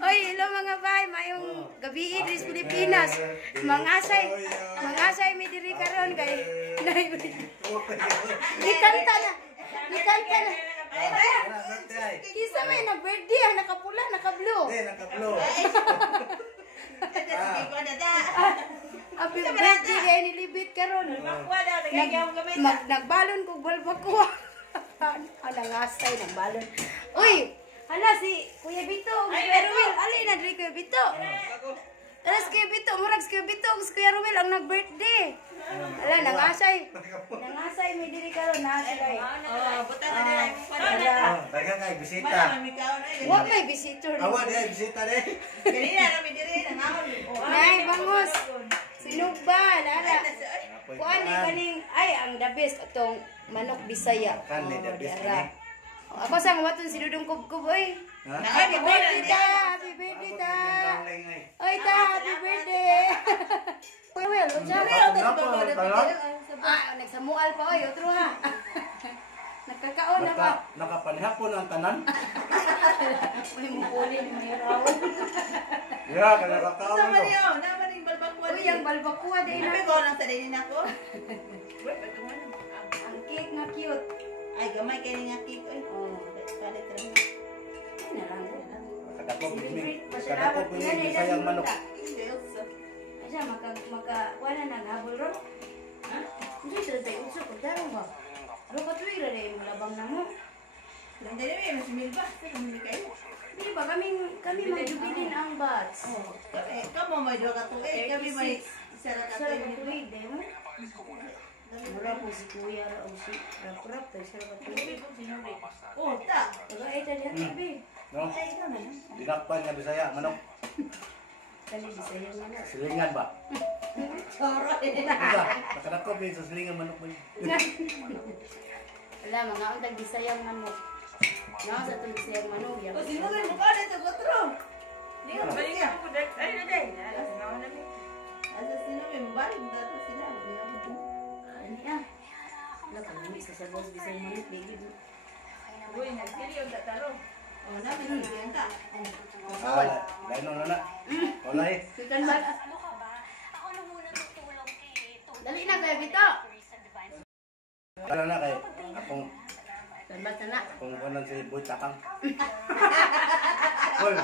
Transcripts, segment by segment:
Oy, hello mga bay, mayong gabi sa Pilipinas. Mangasay mi diri karon kay Gikanta na. Kisa may nag-birthday, nakapula, naka-blue. Naka-blue. Happy birthday kay nilibit karon. Nagbalon kog balbakwa. Nangasay ng balon. Uy, hala si Kuya Bito, Kuya Ruel, alin na diri Kuya Bito. Talas Kuya Bito, murag Kuya Bito, Kuya Ruel ang nag-birthday. Hala, nangasay mi diri karon na sila. Butan na nila yung pala. Dagan kay bisita. Wa may visitor. Awa di bisita di. Kanina kami diri nangawon. Nay, bangus. Sinugba, nara. Kuan ni kaning ay ang the best atong manok Bisaya. Kan ni the best Ara. ni. Ako sang waton si Dudong Kubkub oy. Happy birthday ta, happy birthday ta. Oy ta, happy birthday. Well, nagsamual pa oy, otro ha. Nagkakaon na ba? Nakapanihapon ang tanan. Uy, mupulin ni raw. Ya, kana kakaon Sama ko. niyo, naman yung balbakwa. Uy, ang balbakwa din Nabi na. ko lang sa dinin ako. Ang cake nga cute. Ay, gamay kayo nga cake. Ay, palit rin. Ay, narang. Kadako Celebrate pa bimi. siya Kadako dapat. bimi Yan, Bisayang manok. Ay, siya, wala nang habol ron. Ha? Hindi siya tayo usap. Pagdarong ba? Ano ka tuwira na yung labang na mo? Lang din may mas milba. Kami kayo. Di ba? Kami magjubilin ang bats. Kamu may dua ka tuig. Kami may isa ra ka Sa tuig. tuwid, eh mo? Mura po si Kuya ra o si Rap-Rap. Tayo siya ka tuwid. Oh, ta. Taga ay tayo tabi. No? Ay, ikaw na. Dinakpan nga Bisaya manok. Kali di sa'yo nga na. Silingan ba? Choro. Isa, nakadako bimi sa silingan manok mo. Wala, mga ang tag-bisayang manok. No, sa tag-bisayang manok. yan. O, sino rin mukha dito, Gotro? Hindi ka balik ako po. Ay, naday. Asa sino may mabalik. Dato sila. Ano yan? Wala, kami isa sa boss bisayang manok. David. Uy, nagpili yung tataro. O, namin yung ta. Lain na na. Walay. Sikan ba? Dali na kayo, Bito. Kala na kay akong Tanbat na na. kung kunan si Boy Takang. Hoy,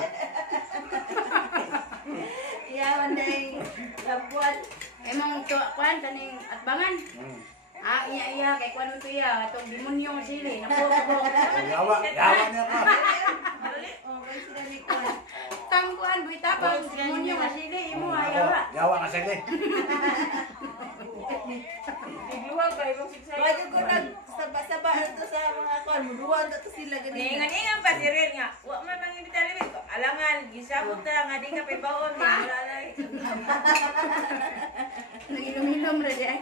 Iyawan day. Labuan. Emang kuan kaning atbangan. Iya kay kuan to iya atong demonyo sili napo. yawa niya ka. O, kaya sila ni Kwan. Tang kuan buhi tapang demonyo sili imo ayawa. Yawa ka sige. Igluwag ba ibang siksay? Wala ko nagsaba-saba ito sa mga Kwan. Muduan ito sila ganito. Ningan pa si Riel nga. Wa man nang imbitali mi. Alangan gisabot ta nga di ka pa bawon ni lalay. Nagilom-ilom ra di ay.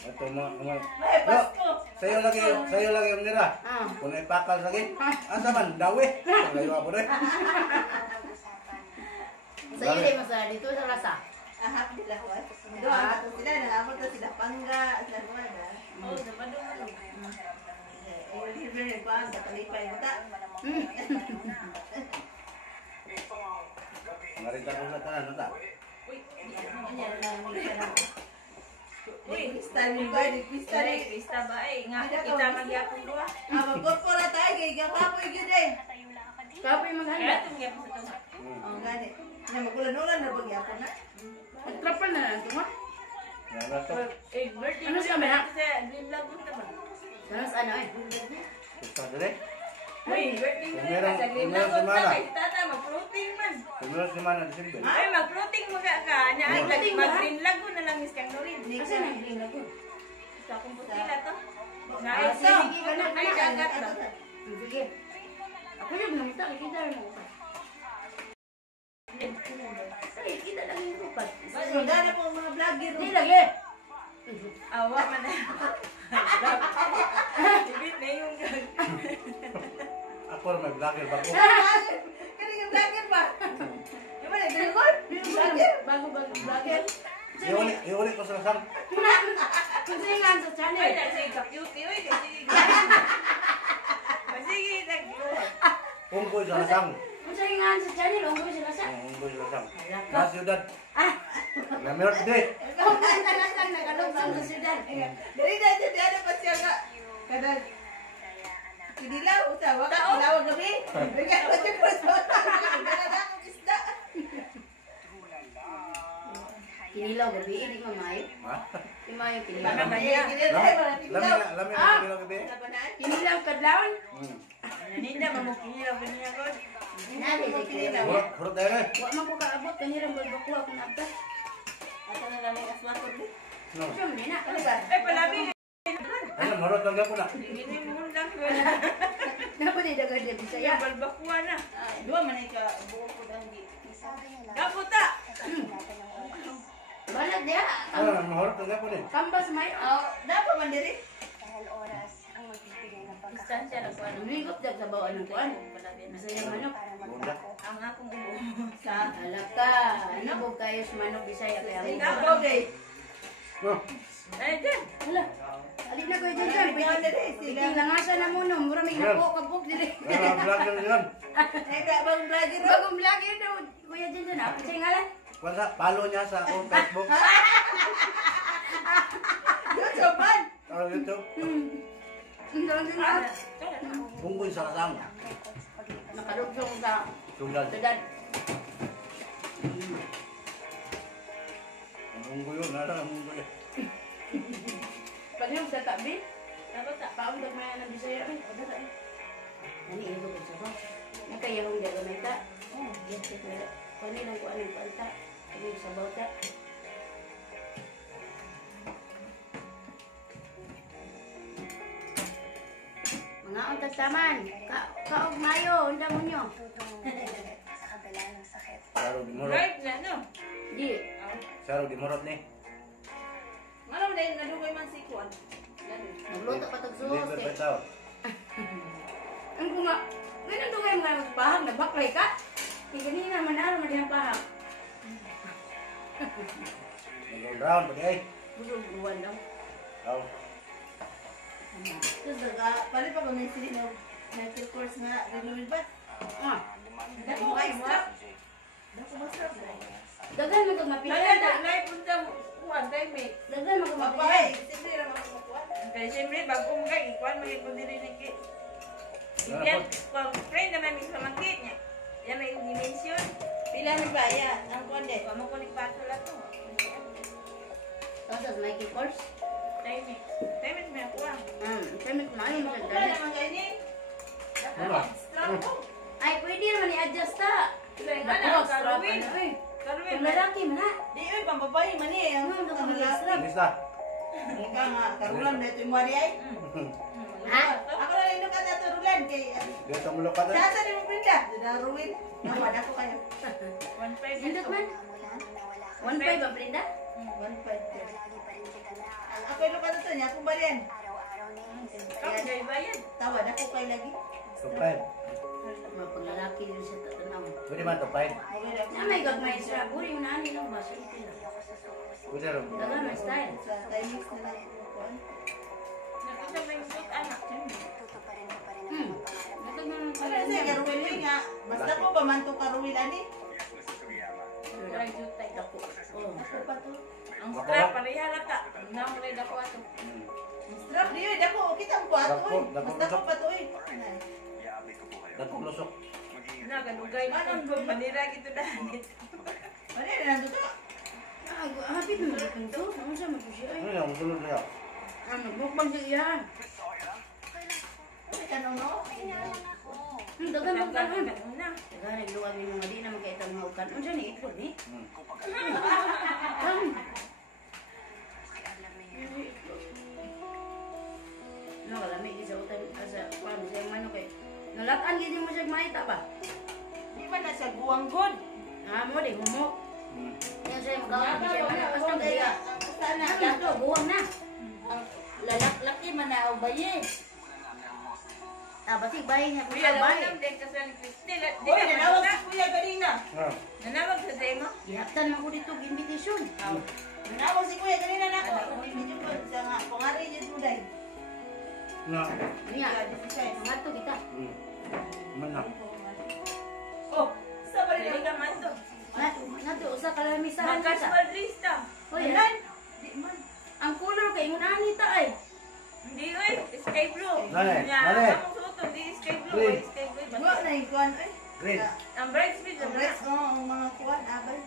Ito mo. Ay, Pasko. Sayo lagi yung nira. Kung ipakal lagi. Asa man dawe. Layo ako rin. Sa ile mo sa dito sa rasa. Ahap nila Kwan. Muduan ito sila. Nangapot ito sila. Pangga. Sila Kwan. Oh, sa padung. Ay, libre ni Kwan. Katalipay mo ta. Ngarita ko sa tanan ta. Uy, Style mo ba? Pista Tari, ni. pista ba ay nga kita magyapon duha. Magkot ko na tayo. Kaya kakapoy yun eh. Kapoy maghanda. Kaya tugyapon sa tunga. O, gani. Na magulan-ulan na bagyapon na. Trapal na lang to ha. Yawa to. Eh, birthday Ano mo sa kamera? Sa dream lagun ta ba? Sanos ano eh. Ito dire. Uy, birthday mo Meron- sa dream meron lagun ta semana. kay tata mag-floating man. Tumulong si Mana di silbi. Ay, mag-floating mo ka ka. Nya ay Mag-floating ba? mag-dream lagun na lang is kang Norin. Asa na yung lagun? Sa akong putila to. Na Ah, ito. sige ka na. Ay, dagat ba? Sige. Ako yung namita, kita rin ako pa. Ay, kita lang yung rupat. Maganda na po ang mga vlogger. Hindi lagi. Awa man na. Ibit na yung gag. Ako rin may vlogger ba ko? Kaya nga vlogger ba? Yung mga nagdalagod? Vlogger? Bago vlogger. Iuli ko sa lasang. Kusingan sa Ay, channel. kasi ka-beauty. Uy, kasi. Sige, nag-iwan. Kung ko sa lasang. Kung saingan sa channel, unggoy sila sa. Unggoy sila sam. Hala ka. Na siyudad. Ah, Na meron di. kung kanasan nakalugsan sa syudad. Dari na dyan, di ano pa siya nga. Kada, kinilaw, usawa ka, kinawag gabi. Bigyan ko siya po sa Ganda akong isda. Kinilaw gabi, hindi mamayo. Ha? Di mayo kinilaw. Baka ba Kaya, niya? kinilaw, wala Lami kinilaw. na, lami Ah! na gabi. Tabanaan. Kinilaw kadlawon? Naninda, mamukinilaw ka niya ko. Nari sa kinilaw. Hurot tayo rin. Wa man ko kaabot kanirang balbakwa kung nabta. Ato na lang yung aswatod din. No. Siyam ni na kalaga. Ay, palabi. Ano, hurot lang po na. Hindi mo lang ko. Napa di dagan di Kaya Bisaya. balbakuha na. Dua man ay ka, buo ko lang di. Kaputa! Balag dia. Ano, hurot lang po ni. Kambas may. Oh, dapat man diri. Distansya na ko. Lumigop dag sa bawaan ng kuan. Palabi na. Bisaya manok. Bunda. Ang akong ubo. Sa Alaka. Nabog kayo sa manok Bisaya kaya mo. Singapore day. No. Ay, dyan. Hala. Alik na kayo dyan dyan. Bigyan diri sila. Piting langasa na mo no. Mura may nako kabog dili. Ano, vlog na yan. Ay ka bang vlogger? Bagong vlog yun daw. Kuya dyan dyan. Apa siya ngalan? Wala, follow niya sa akong Facebook. YouTube man. Sa YouTube. Ang dalang din na. Unggoy sa kasang. Nakalugsong sa Sundal. tudad. Ang unggoy yun, nara ang unggoy. Pag yung sa tabi. Kaputa. Paundag may ng Bisaya rin. O dala eh. Ani ito ko sa ko. Nakayahong daga may ta. Oh, yes, yes. Kanilang ko anong panta. Kami sa bauta. Mga untag taman. Kaog mayo. Unda mo nyo. Saro di morot. Right na, no? Di. Saro di morot ni. Malam din nadugoy man si Kuan. Nagluto pa tag Liver suhos pa eh. tao. Ang kuma. Ganun doon kayo mga magpahag. Nagbaklay ka. Kanina man araw man yung pahag. Round pa di ay. Busog buwan daw. Aw. Tapos daga, pali pa kami sili na medical course nga gagawin ba? Ah. Dako ka strap. Dako ba strap? Dagan mo itong mapilan Wala ta. na, may punta mo. Kuhan, tayo, may. Dagan mo itong mapilan. Papay, siyempre naman ako makuha. Kaya siyempre, bago mo kayo, ikuhan mo yung kundiri ni Yan, pag friend naman yung samangkit niya. Yan may dimension. Pila ni Baya, ang kuan de. Kung mo kunik pato lang to. Tapos may course. Timing. Timing may kuha. Kami kumain mo sa Wala dali. naman kayo ni. Wala. Strap ko. Ay, pwede naman i-adjust ta. Kaya Naku, nga, strap Karwin. ano eh. Karwin, Yung lalaki mo na. Di oy pambabae man ni ang Ano, ang dapat lalaki. strap. Lista. Ika nga, karulan na ito yung wari ay. Ha? Ako lang yung nakata ito rulan kay... Dito mo lupa na. Sasa ni mo Brenda? Daruin. Nawad ako kayo. 1.5 Sindot man. 1.5 ba, Brenda? 1.5. Ako yung nakata ito niya, akong barian. Kaya dahil bayan. Tawad ako kayo lagi. Subscribe. Mga paglalaki yun sa tatanaw. Pwede man to, five. Okay lang. Na may gagmay strap. Uri mo na ani lang ba? Sige lang. Pwede rin. Dagan may style. Sa Chinese na lang yung kuan. Nakita mo yung good anak. Dagan na lang Wala siya, karuwil yun nga. Basta ko pa man to karuwil ani. Kurang jutay dako. Oh. Ako pa to. Ang strap, pareha lang ka. Namulay dako ato. Strap di yun, dako. Kita ang kwato Dako, eh. dako, Basta ko dako. pa to eh. Dagkong lusok. Na, ganugay na kung manira gitu dahil. Ano yun, nandito to? Happy mo ba itong to? Ano siya mag-siya Ano eh? yung sulod niya? Ano, bukbang siya yan. Ano tanong no? Dagan mo ka man. Na. Dagan nagluwag yung mga di na magkaita mga ukan. Ano siya ni itlog ni? Hmm. Ano, kalamig sa utan. Asa, paano siya yung manok eh. Nalatan gini mo siya maita ba? Di man na siya guwang good. Mo di, humok. Hmm. Yan siya yung kawan. Siya yung manok. Basta magdiya. Sana. Lato, buwang na. Lalaki man na o baye. Basig bahay niya. Kuya, Kuya, bahay. lawan din kasi ni Christine. Di Uy, ka nanawag na. si Kuya ganina. Ah. Nanawag sa demo. Ihaptan mo ko dito, invitation. Nanawag si Kuya ganina na ako. Medyo po, siya nga, pangari niya tuday. Na. Niya, pangato kita. Hmm. Man na. Oh, sa ba rin ka man to? Nato usa ka lang misa. Casual dress ta. Hoy, Yan. ang color kay ngunani ta ay. Hindi oy, sky blue. Nani, Nya, nani. among suoton di sky blue, Green. oy, sky blue. Wa na yung kuwan ay. Green. Ang bridesmaid Ang na. rest mo ang mga kuwan abay.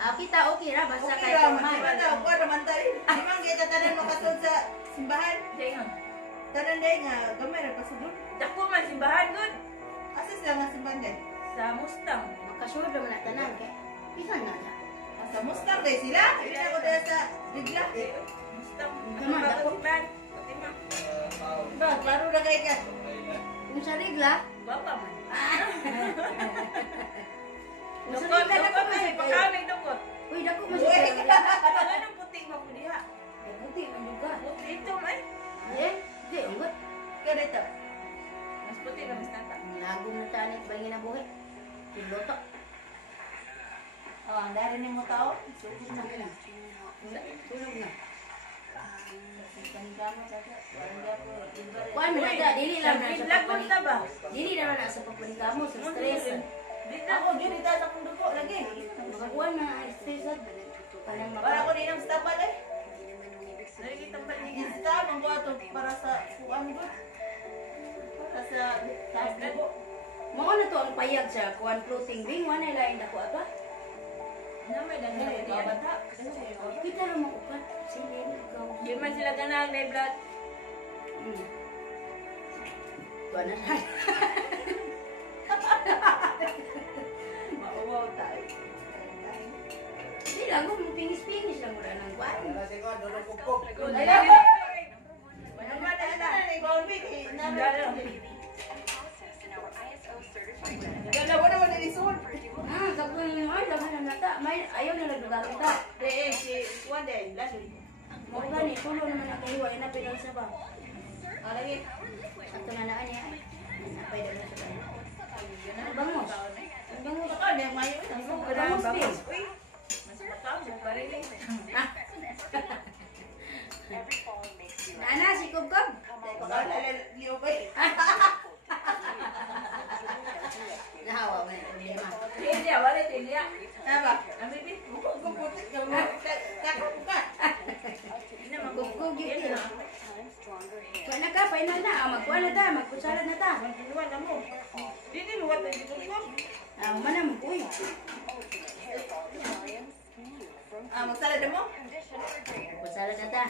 Kita okay ra basta Okay kay ra man formal. daw kuwan naman tayo. Di man kita tanan mo katod sa simbahan. Dayon. Tanan day nga gamay ra pasudon. Dako man simbahan gud Asa sila nga simbahan day? sa Mustang. Makasure man na tanan kay. Pisan na na. Sa Mustang day sila. Hindi na ko daya sa Bigla. Mustang. Tama, Ano ba dako. simbahan? Fatima. Ba, klaro na kay ka. Kung sa regla, Baba man. kung sa Dukot, regla dako dukot man kasi kay. pagkaming dukot. Uy, dako man Uy. siya. Anong puting mo ko diha? Ay, puti man juga. Puti ito man. Eh, di ungot. Kada ito. Mas puti na mas tata. Lagom na tanit bangin na buhi. Piloto. Oh, ang dari ni mo tao. Sugod na kaya. Tulog na. Kani-kani sa ka. Barangay ko. Kuan man na dili lang na sa Vlog mo ta ba? Dili naman na sa pagpanikamo sa stress. Dito. Ako, yun ita sa kong dugo lagi. Makakuan na ang stress at kanang Para ko ninang stapal eh. Nakikita pa ni Gista, mong ato para sa kuan ko. Para sa taas dugo. Mao na to ang payag sa kuan floating wing wala lain dako ata. Namay na nila diyan. Babata. Kita ra mo upat silin ikaw. Di man sila ganang na blood. Kuan na siya. Mauwaw tayo. Di lang ko pingis-pingis lang mura nang kuan. Wala si Kwan, dudong pugpog. Ay, labo! Wala ba na na? Bawalbi, Dalawa naman na isun. Sabi ko yung ay laman na nata. May ayaw nila duga kita. Si Juan din, lagi. Mo gani tulo naman ang kahiwa ina pinang sa ba. Lagi. Ato na naan niya. Napay daw na sa kanya. Ang bangos. Ang bangos. Baka, may mayo. Ang Bangos bangos din. din. Uy. Mas matao pa rin eh. Nana si Kubkob. Liyo ba? Nahawa mo na problema. Tilia, wala tilia. Tama. Ang bibi. Kuputik ka mo. Kakapuka. Ina Kubkob Yan yun. na. Kuha na ka, final na. Magkuha na ta, magkusalad na ta. Magkinuwan na mo. Dili mo wala dito ko. Mana mo, uy. Magsalad mo? Magkusalad na ta.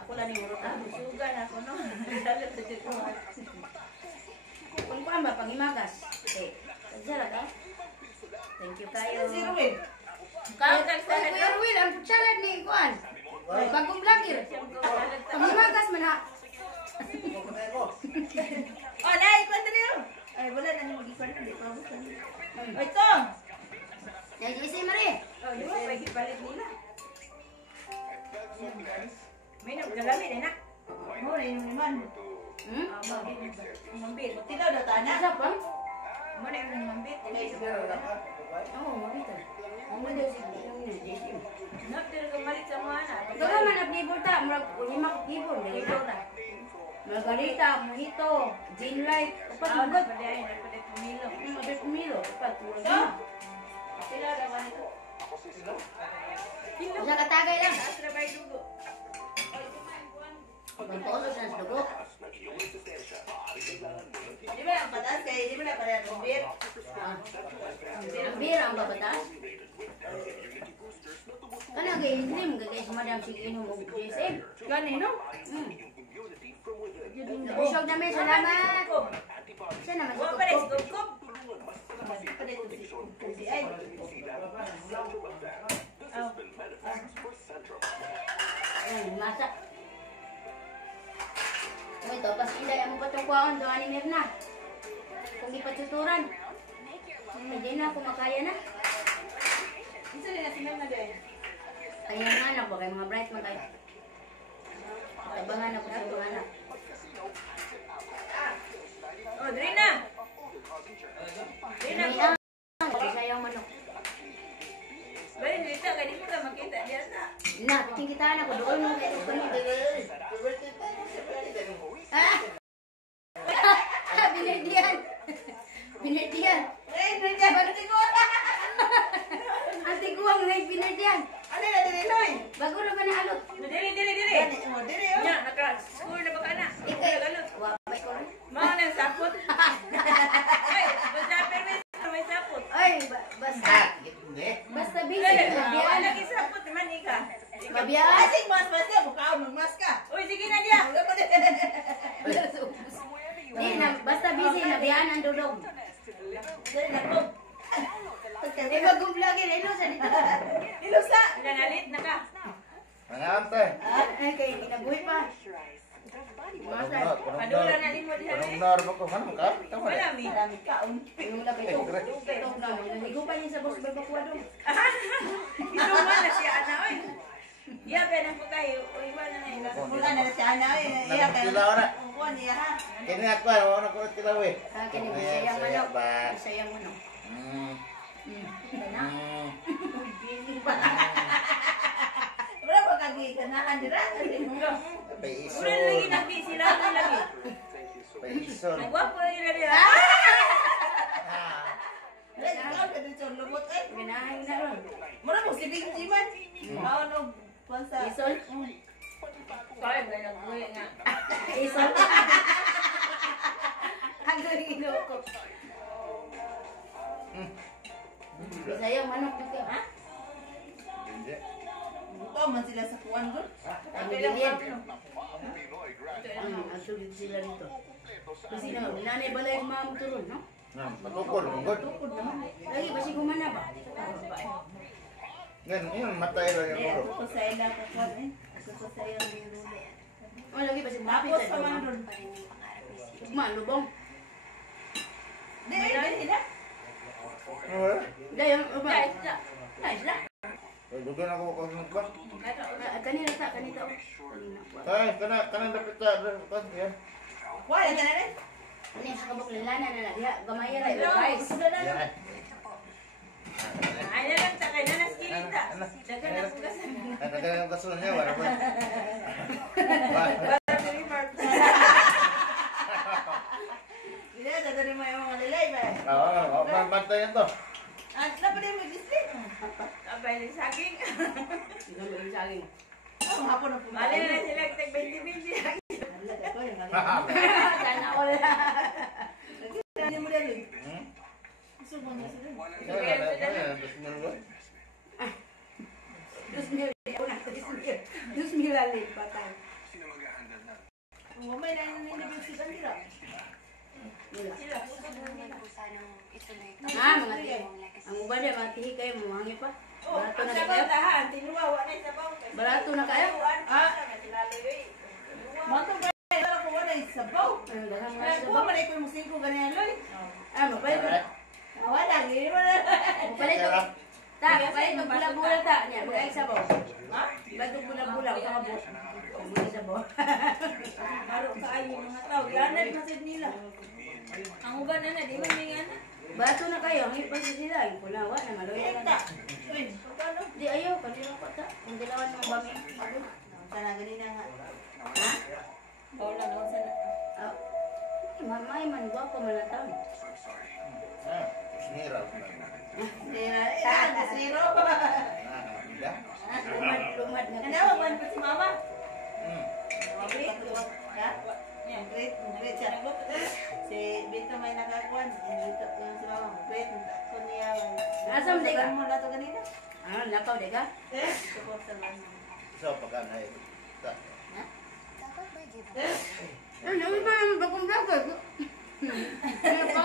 Ako lang yung urot. Sugan ako no. Dalat sa dito. Kung kuhaan ba, pangimagas. Okay. Pagsala ka. Thank you kayo. Si Ruin. Kau kag sa Kuya Ruel, ang salad ni Kuan. Bagong vlogger. Pangimagas man ha. Pagkatay ko. Oh, nay, kwento niyo. Ay, wala na niyo mag-ikwan. Hindi pa ako. Ito. Nag-isi Marie. Oh, di ba pagipalit nila. May nagkalami din na. Mo na yung naman. Mambit. Tilaw na tana. Isa pa? Mo na yung mambit. Oo, mabita. Ang mga daw si Jesse. Napdir ka malit sa mga anak. Ikaw naman nag-libor ta. Murag ulimak libor. Libor ta. Margarita, mojito, gin light. Upat Ah, mugod. napadayan. Napaday pumilo. Upat pumilo. Upat. So, tilaw na man ito. Usa katagay lang. Asra bay dugo. Pagpauso sa dugo. Di ba ang patas kaya di ba na pareha ng beer? Ang bira ang babatas. Kana gay hindi mo gagay sa madam sige inom og JSM. Ganino? Busog na may salamat. Sa naman si Wa pa rin Kuko. gugkop. Pwede ito si ay. Ayan, masak. O ito, pasinday ang patungkuan doon ni Mirna. Kung di patuturan. Hindi na, kumakaya na. Isa rin na sinang na din. Kaya mga anak ko, kaya mga bright man kayo. Tabangan ako sa mga anak. Oh, Drina. Drina ko. Sayang manok. Bali dito kay di mo ka makita diyan na. Na, piting kita na ko doon mo kayo ko ni. Ah! Binedian. Binedian. Nabiyaan. Asing mas dia buka mas ka. Uy, sige na dia. Wala pa din. Di, basta busy, nabiyaan ang dudog. Dali na po. Di ba gumblogin, ilo sa dito. Ilusa. Nangalit na ka. Nangantay. Ay, kay kinabuhi pa. Padula na din mo diha. Panungnar ba ko? Ano ka? Tama Wala na. mi. Dami kaon. Yung laki ito. Ito na, naligo pa niya sa boss barbacoa doon. Ito man na siya ana oy. Iya pa nang putay. Uy, wala na ina. Mula na si Ana. Iya kayo. Nagtilaw na. Kuan niya ha. Kini ako, ano ko tilaw eh. Akin yung Ayan, isayang saya manok. ba? Isayang manok. Mm. Na. Mm. Wala pa kagi kanahan dira. Pay iso. Ura lagi nabi sila na lagi. Pay iso. Nagwapo na nila dia. Dali ikaw ka din sa lumot ay. Ganahin na ron. Mura mo si Big G man. Kaon og pansa. Isol. Kaya ba nagbuhi nga. Isol. Hanggang ino ko. Isayang manok dito, ha? Hindi. Buto man sila sa kuan gud. Ang bilhin. Ang sulit sila dito. Kasi na, nanay balay yung mga motoron, no? Patukol, mungkod. Tukod naman. Lagi, basi kumana ba? Yan, yun, matay lang yung Kaya ulo. ako sa ila ko kuan eh. Ako sa sayang ni Rulo. O, lagi, basi mapit Tapos sa pa man doon. ron. Tugma, lubong. Di ay ila. Dahil, uba. Ya, isda. Nice lang. Dugan ako ko sa ba? Kanina ta, kanina. Kanina. Ay, kana dapat ta, yan. Kuan ito na rin. Ano yung sa kabuklilana na na, diha, gamaya lang, guys. Yan. Ay na lang ta kay nanas kita. Dagan na pugasan. Nagkakaroon yung kasunod niya, wala ba? Para diri mark. Bila dadari mo yung mga lilay ba. Oo, bantayan to. At na pa din mo display. Abay ni saging. Ikaw mo yung saging. Ang hapon na po. Mali na sila tag 20-20. Sana all. Hindi mo dali. Hmm? Gusto mo na sila. Dus mil, una, dus mil alit patay. Kung may na yung nilibigsikan nila. Wala. Sila. Ah, mga tihi. Ang uba niya, mga tihi kayo, muhangi pa. Oh, Barato ang na sabaw kayo. tahan, tinuwawa na yung sabaw. Barato na kayo. Ah, sila loy. Matong ba wala ko wala isabaw. Ano, dalang mga Kaya ko sabaw. man ko yung musing ko ganyan loy. Ah, mapalit ko. Wala gini mo na. Mapalit ko. Ta, mapalit ko bula-bula ta. Niya, mag-aig sabaw. Ha? Ba't ko bula-bula, o sa kabos. Bula sabaw. Baro kaayo yung mga tao. Ganad masid nila. Ang uban na di man may ana. Barato na kayo, ang ipag sila. Yung kulawa na, maloy na Ita. lang. Uy, paano? Di ayaw, kanila ko ta. Kung dilawan mo bami. Sana ganina nga. Ha? Wala mo sa Ah, mamay man, guwapo man na taon. Sinira. Zero. Lumad na Ano mo man pa si mama? Great. Ha? Yan. Great siya. Si Bito may nakakuan. Bito yung si mama. Great. Kunya. Asam di ka? mo na to ganina. Ah, nakaw di ka? Support sa man. So, pagkanay. Ano, iba naman bakong vlogger. Ano pa?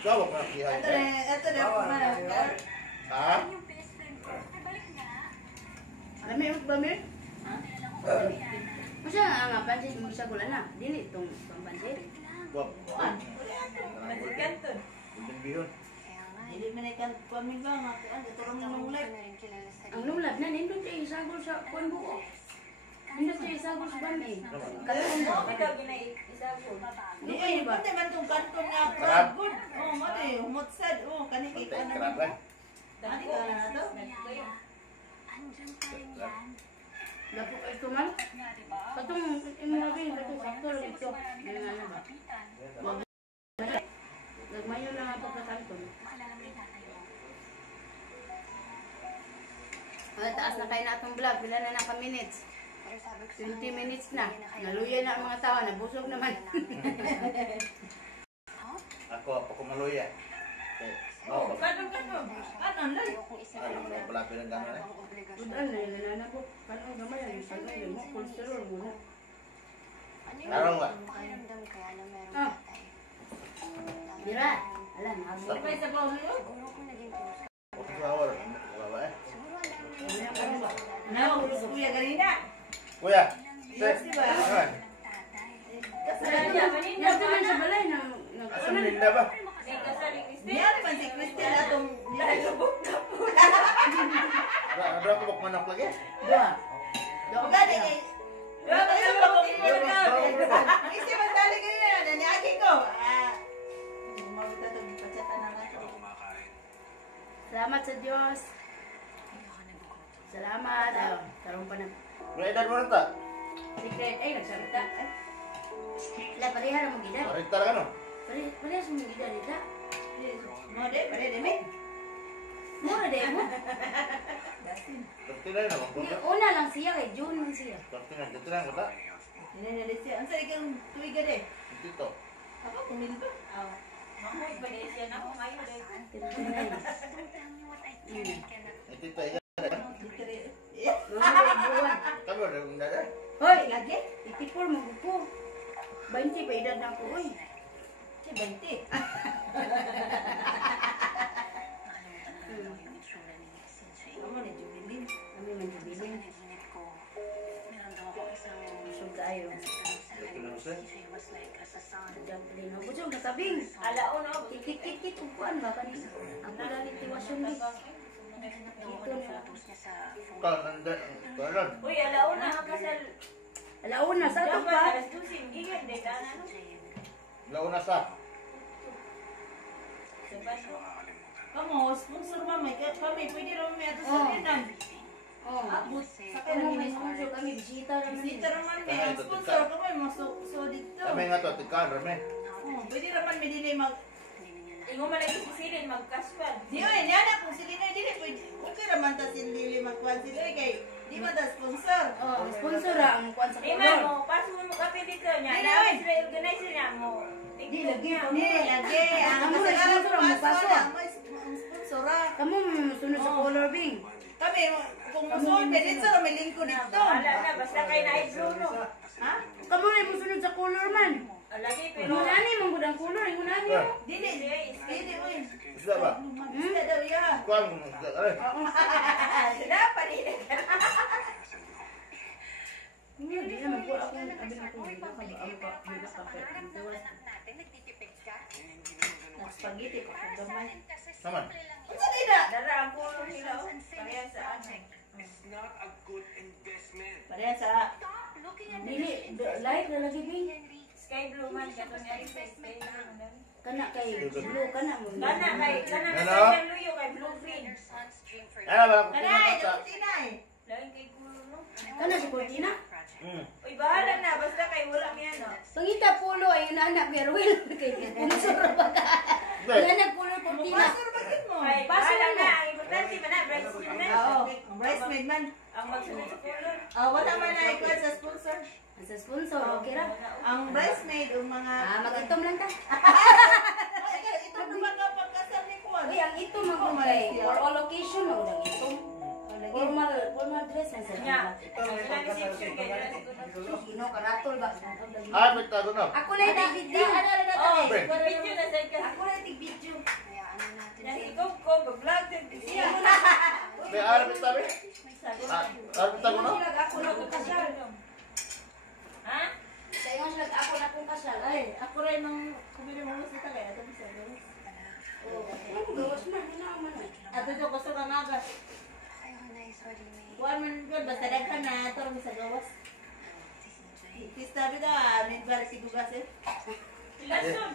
Gawak na kihay. Ito na po na. Ha? Alam mo ba, Mir? Masa nga pansit mo sa gula na? Dili itong pampansit. Gawak. Masikanton. Bihon. Hindi man ikan pamilya nga. Ang turong ng live. Ang lumlab na, nindot siya isagol sa kuwan buo. Nindot siya isagol sa bami. Kalungan Mo mo. bitaw ginay isabon. Di ay ba? Hindi man itong kanton nga. Crab. Good. Oh, mali. Humotsad. Oh, kanikay Patay ka na. krab lang. Dati ka na to. Dapo ito man. Katong imulabing, katong sakto lang ito. Ano nga na ba? Nagmayo na nga pagkakanton. Taas na kayo na itong vlog. Pila na naka minutes? 20 minutes na. Naluya na ang mga tao. Nabusog naman. Ako, ako maluya. Oh, Kanon. Kanon lang. ano palapit ng gano'n eh? Tudan na yung nanana ko. Paano gamay yan? Paano yun mo? Cholesterol muna. Araw nga. Ah. Dira. Alam, Sa- Di ba isa pa ulo? Okay, sa awal. Wala eh. Naulo sa kuya ganina. Kuya, Yes, diba? Ayan. Kasal niya, maninda Nasa ba man sa na? balay na Asa Melinda ba? Di kasal ni Christine. Niya naman si Christine atong Nalubog na po. Ada ko bak manok lagi. Dua. Gani kay Diba ba yung pagkakas? Isi mandali ganina na naniagi ko. Mawita to patsatan na nato. Salamat sa Diyos. Salamat. Tarong pa na. Beredar mo na ta. Secret. Ay, nagsalita. Wala, pareha na mong gida. Marita ka no? Pareha sa mong gida, Rita. Mo de, pare de mi. Mura de mo. Tapi na na bang Yung una lang siya kay June lang siya. Tapi na dito na kata. Nene siya. Ang sa ikang tuiga de. Dito. Ako kumil ba? Mamoy pa din siya na kung ayaw din. Dito ya. Dito re. Buwan. Kamu ada benda dah. Hoy, lagi. 84 mo ko. 20 pa edad na ako, oy. Si 20. Amo ni Jubilin. Kami man jubilin. Busog kaayo. Dito na sa. Jubilin. Busog na tabing. Alao no. Kikit-kikit upuan ba kanina? Ang pala tiwasyon ni. Dito na. Kau nanda kanan. Uy, alao na ang kasal. Alauna sa ato Dapat pa. alas 12, gigit din ano. Launa sa. Sebasto. Kamo sponsor mama kami pwede ro mi ato Oh. sa dinan. Oh. Abot sa Kaya mo kanya may sponsor kami bisita lang. Bisita raman mi ang sponsor kamo so dito. Kami nga to tikan rame. Oh, pwede raman mi dinay mag Ingo malagi si Silin magkaspan. Di oy, niana kung sila na dili pwede. Okay raman ta sila magkuan sila kay di man ta sponsor. Oh, sponsor ra ang kuan sa Iman kolor. mo, paso mo kape dito niya. Ay, Dapat ay. sila organizer niya mo. Di lagi po. Di lagi ang Ang mga kasagaran sponsor ang mo magpaso. ang sponsor ah. Kamu sunod sa Oh. color bing. Kami kung musuon dito ra may lingko dito. Wala na, basta kay na ibluno. Ha? Kamu may musunod sa color man. Lagi pero. Ingunani mong gudang color, ingunani mo. Dili. Dili oy. Sudah ba? Isda daw ya. Kuan mo sudah. Sila pa rin. Hindi naman po ako abi na ko dito ka ba ang ka dito ka kay dawas. Spaghetti ko gamay. Saman. Unsa dida? Dara ang puno nila. Pareha sa ano. Pareha sa Dili light na lagi bing. Sky blue man katong nga sa sky blue. Kana kay blue kana mo. Kana kay Ano? sa luyo kay blue green. Ano ba ko Kanay, sa? tinay. Lain kay kulo no. Kana si Cortina. Uy bahala na basta kay wala mi ano. Pangita pulo ay na anak pero will kay sponsor pa ka. Anak pulo Cortina. Pastor bakit mo? Ay Paso bahala mo. na ang importante man na bridesmaid na. Oo, ang bridesmaid man. Ang magsunod sa pulo. Wala man na ikuha sa sponsor. Sa sponsor okay ra. Ang bridesmaid, ang mga... Mag-itom lang ta. Ay, ito na mga pagkasal ni Juan. Uy, ang ito magulay for all occasion mo dang itom. Formal dress na sa Nya. Ang ilang reception kay dala siguro. Gino karatol ba? Ah, bitago na. Ako na yung video. Oh, video na sa ka. Ako na yung video. Nasi ko vlog din siya. May arap tabi. Arap bitago na. Ako na kung kasyal. Ha? Sa ingon sila ako na kung kasyal. Ay, ako rin nung kumili mo sa kaya ito bisa gawas. Ano gawas man? Hinaman man. Ato ito gusto kang agas. Juan man yun, basta daghan na ito rin sa gawas. Kista bida, may balik si Gugas eh. Lason.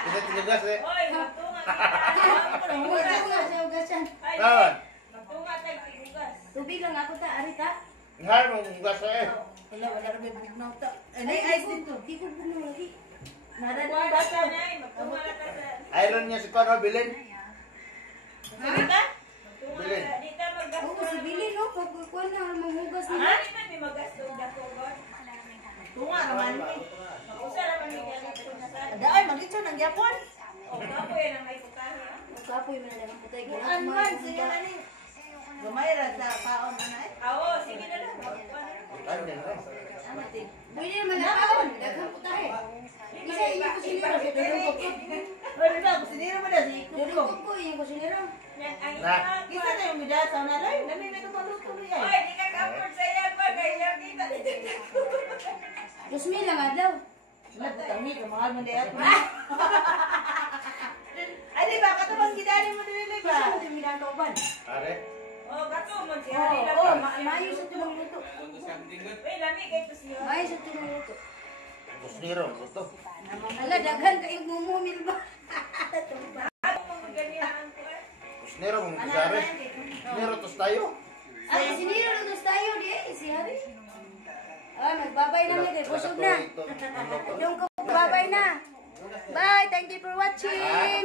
Kita tinugas eh. Oy, magtunga kita. Wala ko nga siya ugasan. Ay, Kawan. magtunga tayo tigugas. Tubig lang ako ta, arita. Har mo ugas eh. Wala rin may bugnaw ta. Ay, ice din to. Di ko buno lagi. Nara Kuha din basta basa. na ay, magtunga na ka sa... Iron niya si Kono bilin. Sige ka? Magtunga na, di ka maggasto. Oo, si Billy no, pagkukuha na mamugas Ang nila. hani man may magasto gasto God. Tunga naman mo eh. Mag-usa naman may galit na sa... Ada ay, mag-itso ng Japon. O, kapoy, kayo na may putahe. Kapoy man lang ang putay. Bukan man, sige na ni. Gumayra sa kaon na eh. Oo, sige na lang. Ay, din rin. Amati. Pwede naman na kaon. Daghang putay. Isa yung kusinero. Dudukog ko. O, diba, kusinero mo na si Kuko. Dudukog ko yung kusinero. Yan ang Na. Isa na yung midasa na lang. Namimit ko tuloy ay. Oy, di ka kapag sa yan ba? Kaya kita dito. 2,000 lang adlaw. Nagtami ka, mahal mo na ako. Ay, di ba? Katapang gidari mo nila ba? Isa mo din minakauban. Are. Oh, gato mo si Oo, Hari lang. oo, maayo sa tulong luto. Uy, lami kay to siya. Maayo sa tulong luto. Kusniro, ito. Ala, daghan kayong mumumil ba? Ako mo ganyan ko eh. Kusniro, mong kisare. Kusniro, tos tayo. Ay, siniro na tayo di eh, si Hari. Ah, magbabay na niya, busog na. Yung ko, babay na. Bye, thank you for watching.